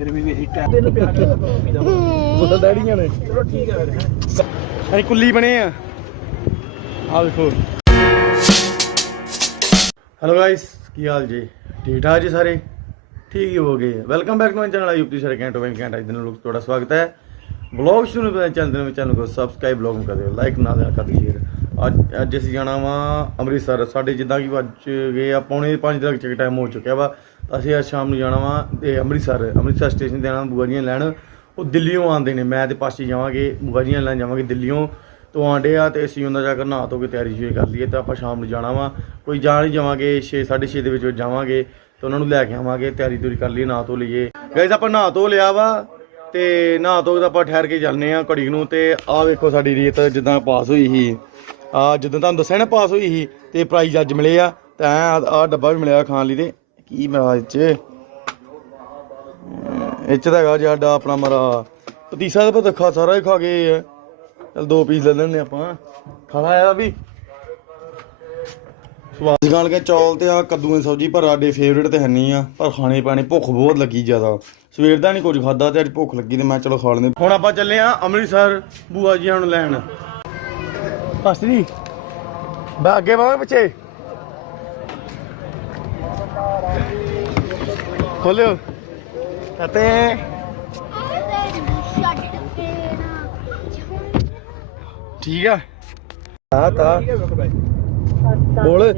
ਇਹੀ ਟਾਈਮ ਤੈਨੂੰ ਪਿਆਰ ਕਰਦਾ ਪੀ ਜਾ ਬੁੱਢਾ ਡੈਡੀਆਂ ਨੇ ਚਲੋ ਠੀਕ ਹੈ ਫਿਰ। ਹੈਂ। ਅਸੀਂ ਕੁੱਲੀ ਬਣੇ ਆ। ਆ ਵੇਖੋ ਹੈਲੋ ਗਾਇਸ ਕੀ ਹਾਲ ਜੀ? ਠੀਕ ਠਾਕ ਜੀ ਸਾਰੇ? ਠੀਕ ਹੀ ਹੋ ਗਏ। Welcome back to my channel UP sir ਕੈਂਟੋ ਵੈਨ ਕੈਂਟ ਅੱਜ ਦਿਨ ਲੋਕ ਤੁਹਾਡਾ ਸਵਾਗਤ ਹੈ। ਬਲੌਗ ਸ਼ੁਰੂ ਤੋਂ ਚੈਨਲ ਦੇ ਚੈਨਲ ਨੂੰ ਸਬਸਕ੍ਰਾਈਬ ਬਲੌਗ ਨੂੰ ਕਰ ਦਿਓ ਲਾਈਕ ਨਾ ਦੇਣਾ ਕਰ ਦਿਓ। ਸ਼ੇਅਰ ਅੱਜ ਅੱਜ ਅਸੀਂ ਜਾਣਾ ਵਾ ਅੰਮ੍ਰਿਤਸਰ। ਸਾਡੇ ਜਿੱਦਾਂ ਕਿ ਅੱਜ ਗਏ ਆ ਪੌਣੇ 5 ਤੱਕ ਚੱਕ ਟਾਈਮ ਹੋ ਚੁੱਕਿਆ ਵਾ। ਅਸੀਂ ਅੱਜ ਸ਼ਾਮ ਨੂੰ ਜਾਣਾ ਵਾ ਤੇ ਅੰਮ੍ਰਿਤਸਰ ਅੰਮ੍ਰਿਤਸਰ ਸਟੇਸ਼ਨ ਤੇ ਆਣਾ ਬੁਗਾਰੀਆਂ ਲੈਣ। ਉਹ ਦਿੱਲੀੋਂ ਆਉਂਦੇ ਨੇ, ਮੈਂ ਤੇ ਪਾਸੀ ਜਾਵਾਂਗੇ ਬੁਗਾਰੀਆਂ ਲੈਣ ਜਾਵਾਂਗੇ ਦਿੱਲੀੋਂ ਤੋਂ ਆਂਡੇ ਆ ਤੇ ਅਸੀਂ ਉਹਨਾਂ ਜਾ ਕੇ ਨਹਾ ਧੋ ਕੇ ਤਿਆਰੀ ਸ਼ੁਰੂ ਕਰ ਲਈਏ ਤਾਂ ਆਪਾਂ ਸ਼ਾਮ ਨੂੰ ਜਾਣਾ ਵਾ। ਕੋਈ ਜਾਣ ਹੀ ਜਾਵਾਂਗੇ 6 6:30 ਦੇ ਵਿੱਚ ਜਾਵਾਂਗੇ ਤੇ ਉਹਨਾਂ ਨੂੰ ਲੈ ਕੇ ਆਵਾਂਗੇ, ਤਿਆਰੀ ਤੁਰੀ ਕਰ ਲਈਏ, ਨਹਾ ਧੋ ਲਈਏ। ਗਾਇਸ ਆਪਾਂ ਨਹਾ ਧੋ ਲਿਆ ਵਾ ਤੇ ਨਹਾ ਧੋ ਕੇ ਤਾਂ ਆਪਾਂ ਠਹਿਰ ਕੇ ਜਾਂਦੇ ਆ ਘੜੀ ਨੂੰ ਤੇ ਆਹ ਵੇਖੋ ਸਾਡੀ ਰੀਤ ਜਿੱਦਾਂ ਪਾਸ ਹੋਈ ਸੀ। ਆ ਜਿੱਦਾਂ ਤੁਹਾਨੂੰ ਦੱਸਿਆ ਨਾ ਪਾਸ ਹੋਈ ਸੀ ਤੇ ਪ੍ਰਾਈਜ਼ ਅੱਜ ਮਿਲੇ ਆ, ਤੇ ਆ ਡੱਬਾ ਵੀ ਮਿਲਿਆ ਖਾਣ ਲਈ ਤੇ ਕੀ ਮਿਲਾ ਇਹ ਚ ਇਹ ਚ ਤਾਂ ਹੈਗਾ ਸਾਡਾ ਆਪਣਾ ਮਰਾ ਪਤੀਸਾ ਦਾ ਪਤਾ ਸਾਰਾ ਹੀ ਖਾ ਗਏ ਆ। ਚਲ ਦੋ ਪੀਸ ਲੈ ਲੈਣੇ ਆਪਾਂ। ਖਾਣਾ ਆਇਆ ਵੀ? ਸਵਾਦ ਗਾਲ ਕੇ ਚੌਲ ਤੇ ਆ, ਕੱਦੂ ਦੀ ਸਬਜ਼ੀ, ਪਰ ਸਾਡੇ ਫੇਵਰੇਟ ਤੇ ਹੰਨੀ ਆ। ਪਰ ਖਾਣੇ ਪਾਣੇ ਭੁੱਖ ਬਹੁਤ ਲੱਗੀ ਜ਼ਿਆਦਾ। ਸਵੇਰ ਦਾ ਨਹੀਂ ਕੁਝ ਖਾਦਾ ਤੇ ਅੱਜ ਭੁੱਖ ਲੱਗੀ ਤੇ ਮੈਂ ਚਲੋ ਖਾ ਲੈਂਦੇ। ਹੁਣ ਆਪਾਂ ਚੱਲੇ ਆ ਅੰਮ੍ਰਿਤਸਰ ਬੂਆ ਜੀ ਨੂੰ ਲੈਣ। ਪਾਸਰੀ ਬਾ ਅੱਗੇ ਬਾਵਾ ਪਿੱਛੇ। ਖੋਲਿਓ ਅਤੇ ਠੀਕ ਆ ਆ ਤਾ ਠੀਕ ਹੈ ਵੇਖੋ ਬਾਈ ਬੋਲ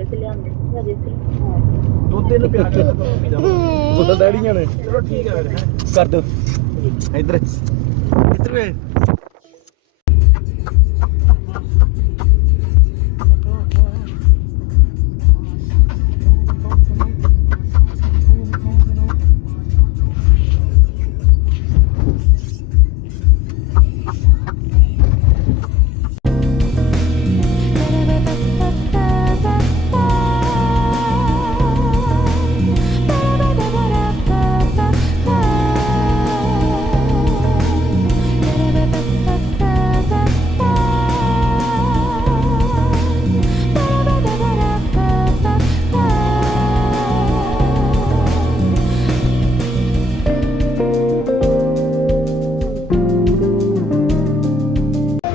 ਦੁੱਧ ਤੈਨੂੰ ਪਿਆਰ ਕਰਦਾ ਪੀ ਜਾ ਬੁੱਢਾ ਡੈਡੀਆਂ ਨੇ ਚਲੋ ਠੀਕ ਹੈ ਫਿਰ ਹੈਂ। ਕਰ ਦੋ ਇੱਧਰ ਇੱਧਰ ਵੇ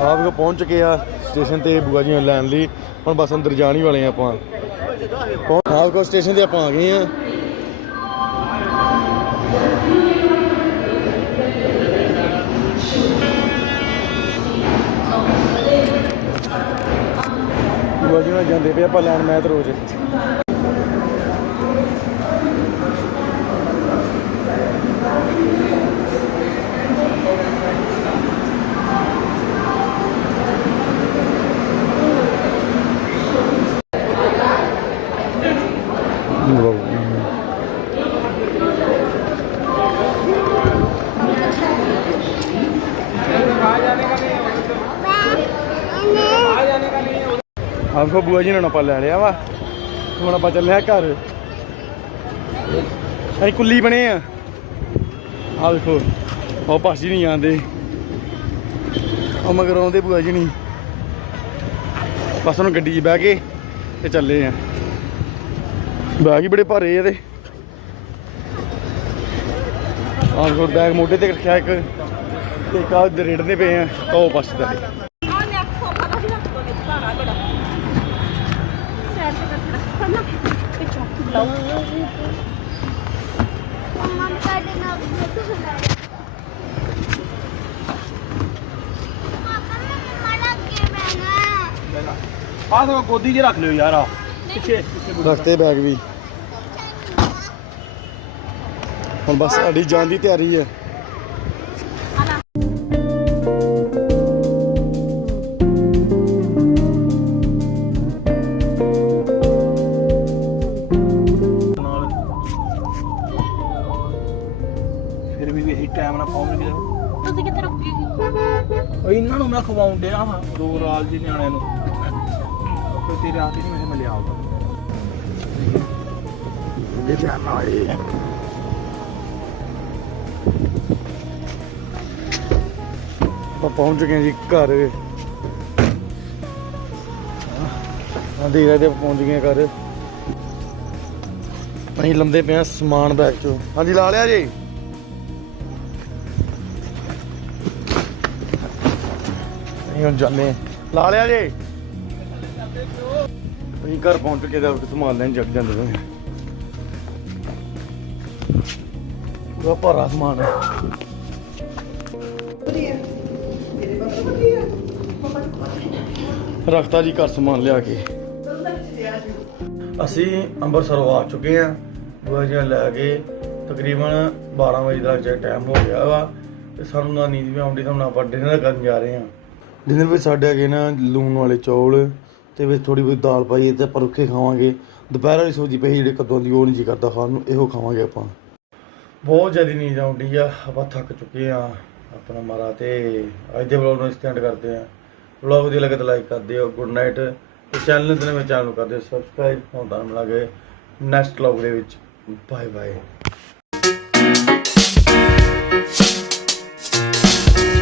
ਆਪ ਕੋ ਪਹੁੰਚ ਚੁੱਕੇ ਆ ਸਟੇਸ਼ਨ ਤੇ ਬੂਆ ਜੀ ਨੂੰ ਲੈਣ ਲਈ, ਹੁਣ ਬਸ ਅੰਦਰ ਜਾਣ ਹੀ ਵਾਲੇ ਆ ਆਪਾਂ। ਪਹੁੰਚ- ਆਪ ਕੋ ਸਟੇਸ਼ਨ ਤੇ ਆਪਾਂ ਆ ਗਏ ਆ। ਬੂਆ ਜੀ ਨਾਲ ਜਾਂਦੇ ਪਏ ਆਪਾਂ ਲੈਣ ਮੈਂ ਤੇ ਰੋਜ਼। ਆਪਕੋ ਬੂਆ ਜੀ ਨੇ ਆਪਾਂ ਲੈ ਲਿਆ ਵਾ। ਹੁਣ ਆਪਾਂ ਚੱਲੇ ਘਰ। ਅਸੀਂ ਕੁੱਲੀ ਬਣੇ ਆ। ਆ ਦੇਖੋ, ਉਹ ਪਾਸੀ ਨਹੀਂ ਆਂਦੇ ਉਹ ਮਗਰ ਆਉਂਦੇ ਬੁਆ ਜੀ ਨਹੀਂ। ਬਸ ਉਹਨੂੰ ਗੱਡੀ 'ਚ ਬਹਿ ਕੇ ਤੇ ਚੱਲੇ ਆ। ਬੈਗ ਹੀ ਬੜੇ ਭਾਰੇ ਆ ਇਹਦੇ। ਆਹ ਦੇਖੋ, ਬੈਗ ਮੋਢੇ ਤੇ ਰੱਖਿਆ ਇੱਕ। ਤੇ ਇੱਕ ਰੇੜਦੇ ਪਏ ਆ, ਉਹ ਪਾਸੇ ਦਾ ਆਹ ਤਾਂ ਗੋਦੀ 'ਚ ਰੱਖ ਲਿਓ ਯਾਰ ਆ ਪਿੱਛੇ ਰੱਖਤੇ ਬੈਗ ਵੀ। ਹੁਣ ਬਸ ਸਾਡੀ ਜਾਣ ਦੀ ਤਿਆਰੀ ਹੈ। ਇਹੀ ਟਾਈਮ ਨਾਲ ਪਹੁੰਚ ਗਏ। ਤੁਸੀਂ ਕਿੱਥੇ ਰੁਕੇ ਉਹ ਇਹਨਾਂ ਨੂੰ ਮੈਂ ਖਵਾਉਣ ਡਿਆ ਹਾਂ ਦੋ ਰਾਲ ਜੀ ਨਿਆਣਿਆਂ ਨੂੰ। ਕੋਈ ਤੇਰੇ ਆ ਕੇ ਨਹੀਂ ਮੈਂ ਮਿਲਿਆ ਆਉਂਦਾ ਇਹ ਹੈ ਆਪਾਂ ਪਹੁੰਚ ਗਏ ਜੀ ਘਰ। ਆਂਦੀ ਰਹੇ ਪਹੁੰਚ ਗਏ ਘਰ। ਅਸੀਂ ਲੰਦੇ ਪਏ ਆ ਸਮਾਨ ਬੈਗ ਚੋਂ। ਹਾਂਜੀ ਲਾ ਲਿਆ ਜੀ। ਅਸੀਂ ਹੁਣ ਜਾਂਦੇ। ਲਾ ਲਿਆ ਜੇ। ਅਸੀਂ ਘਰ ਪਹੁੰਚ ਕੇ ਦਾ ਸਮਾਨ ਲੈਣ ਜੱਗ ਜਾਂਦੇ ਨੇ ਉਹ ਭਾਰਾ ਸਮਾਨ ਹੈ ਰਖਤਾ ਜੀ ਘਰ ਸਮਾਨ ਲਿਆ ਕੇ। ਅਸੀਂ ਅੰਮ੍ਰਿਤਸਰੋਂ ਆ ਚੁੱਕੇ ਹਾਂ ਬੁਆਜੀਆਂ ਲੈ ਕੇ ਤਕਰੀਬਨ 12 ਵਜੇ ਦਾ ਜੇ ਟਾਈਮ ਹੋ ਗਿਆ ਵਾ। ਤੇ ਸਾਨੂੰ ਨਾ ਨੀਂਦ ਵੀ ਆਉਂਦੀ ਤਾਂ ਹੁਣ ਆਪਾਂ ਡਿਨਰ ਕਰਨ ਜਾ ਰਹੇ ਹਾਂ ਡਿਨਰ ਵਿੱਚ ਸਾਡੇ ਹੈਗੇ ਨਾ ਲੂਣ ਵਾਲੇ ਚੌਲ ਤੇ ਵਿੱਚ ਥੋੜੀ ਬਹੁਤੀ ਦਾਲ ਪਾਈਏ ਤੇ ਆਪਾਂ ਰੁੱਖੇ ਖਾਵਾਂਗੇ। ਦੁਪਹਿਰ ਵਾਲੀ ਸਬਜ਼ੀ ਪਈ ਜਿਹੜੀ ਕਦੋਂ ਦੀ ਉਹ ਨਹੀਂ ਜੀ ਕਰਦਾ ਖਾਣ ਨੂੰ, ਇਹੋ ਖਾਵਾਂਗੇ ਆਪਾਂ। ਬਹੁਤ ਜ਼ਿਆਦਾ ਨੀਂਦ ਆਉਂਦੀ ਆ, ਆਪਾਂ ਥੱਕ ਚੁੱਕੇ ਆ। ਆਪਣਾ ਮਾਰਾ ਤੇ ਅੱਜ ਦੇ ਵਲੌਗ ਨੂੰ ਸਟੈਂਡ ਕਰਦੇ ਆ। ਵਲੌਗ ਵਧੀਆ ਲੱਗੇ ਤਾਂ ਲਾਈਕ ਕਰ ਦਿਓ ਗੁੱਡ ਨਾਈਟ ਤੇ ਚੈਨਲ ਦੇ ਵਿੱਚ ਚੈਨਲ ਨੂੰ ਕਰ ਦਿਓ ਸਬਸਕ੍ਰਾਈਬ ਹੁਣ ਤੁਹਾਨੂੰ ਮਿਲਾਂਗੇ ਨੈਕਸਟ ਵਲੌਗ ਦੇ ਵਿੱਚ। Bye bye